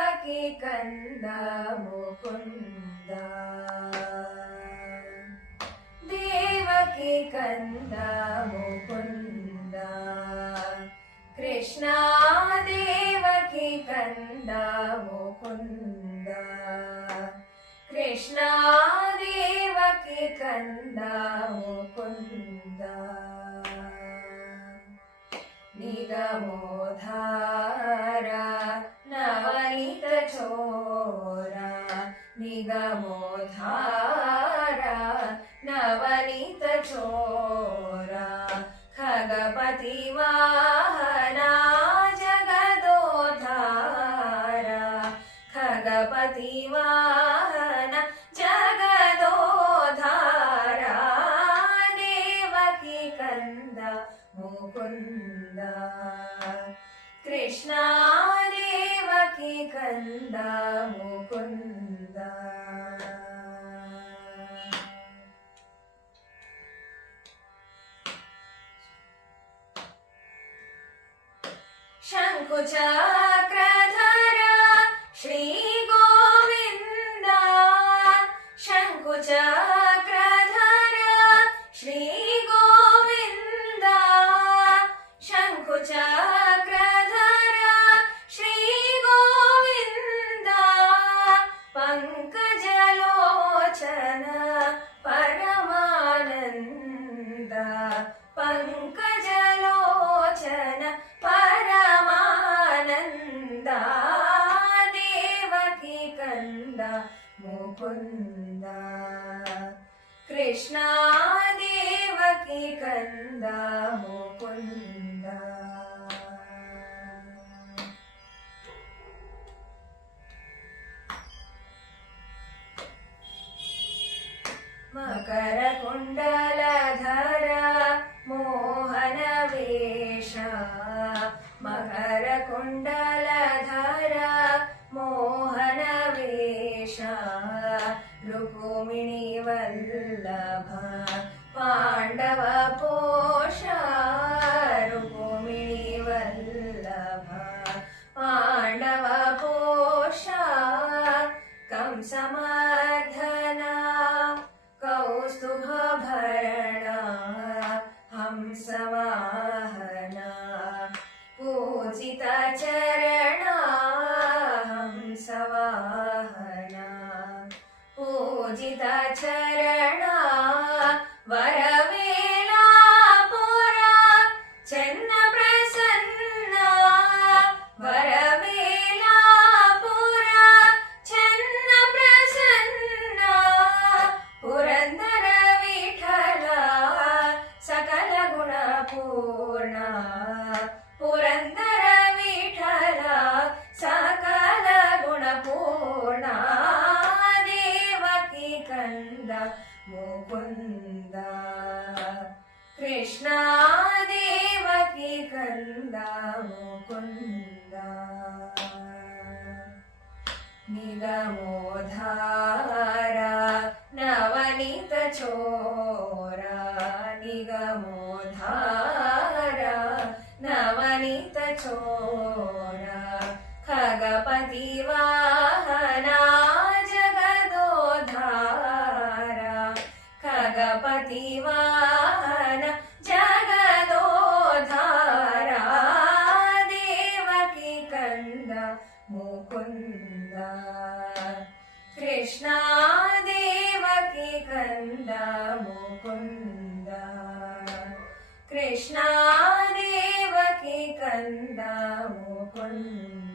ದೇವಕಿ ಕಂದ ಮುಕುಂದ ದೇವಕಿ ಕಂದ ಮುಕುಂದ ಕೃಷ್ಣ ದೇವಕಿ ಕಂದ ಮುಕುಂದ ಕೃಷ್ಣ ದೇವಕಿ ಕಂದ ಮುಕುಂದ ನಿಗಮೋಧಾರ ನವನೀತ ಚೋರ ನಿಗಮೋಧಾರ ನವನೀತ ಚೋರ ಖಗಪತಿ ವಾಹನ ಜಗದೋಧಾರ ಖಗಪತಿ ವಾಹನ ಜಗದೋಧಾರ ದೇವಕಿ ಕಂದ ಮುಕುಂದ ಕೃಷ್ಣ ದೇವಕಿ ಕಂದ ಮುಕುಂದ ಶಂಕುಚಕ್ರಧರ ಶ್ರೀ ಗೋವಿಂದ ಶಂಕುಚಕ್ರಧರ ಶ್ರೀ ಗೋವಿಂದ ಶಂಕುಚಕ್ರಧರ ಶ್ರೀ ಗೋವಿಂದ ಪಂಕಜಲೋಚನ ಪರಮಾನಂದ ಪಂಕಜಲೋಚನ ಪರಮಾನಂದ ದೇವಕಿ ಕಂದ ಮುಕುಂದ ಕೃಷ್ಣ ದೇವಕಿ ಕಂದ ಮುಕುಂದ ಮಕರ ಕುಂಡಲಧರ ಮೋಹನ ವೇಷ ಮಕರ ಕುಂಡಲಧರ ಮೋಹನ ವೇಷ ರುಕುಮಿಣಿ ವಲ್ಲಭ ಪಾಂಡವ ಪೋಷ ರುಕುಮಿಣಿ ವಲ್ಲಭ ಪಾಂಡವ ಪೋಷ ಕಂಸಮರ್ಧನ ಕೌಸ್ತುಭ ಭರಣ ಹಂಸವಾಹನ ಪೂಜಿತ ಚರಣ ಹಂಸವಾಹನ ಪೂಜಿತ ಚರಣ ವರವೇಲಾಪುರ ಚೆನ್ನ ಪ್ರಸನ್ನ ವರವೇಲಾಪುರ ಚೆನ್ನ ಪ್ರಸನ್ನ ಪುರಂದರ ವಿಠಲ ಸಕಲ ಗುಣ ಪೂರ್ಣ ಪುರಂದರ ವಿಠಲ ಸಕಲ ಗುಣ ಪೂರ್ಣ ದೇವಕಿ ಕಂದ ಮುಕುಂದ ಕೃಷ್ಣ ದೇವಕಿ ಕಂದ ಮುಕುಂದ ನಿಗಮೋಧಾರ ನವನೀತ ಚೋರ ನಿಗಮೋಧಾರ ನವನೀತ ಚೋರ ಖಗಪತಿ ವಾಹನ ಜಗದೋಧಾರ ಖಗಪತಿ ವಾಹನ ಜಗದೋಧಾರ ದೇವಕಿ ಕಂದ ಮುಕುಂದ ಕೃಷ್ಣ ದೇವಕಿ ಕಂದ ಮುಕುಂದ ಕೃಷ್ಣ ದೇವಕಿ ಕಂದ ಮುಕುಂದ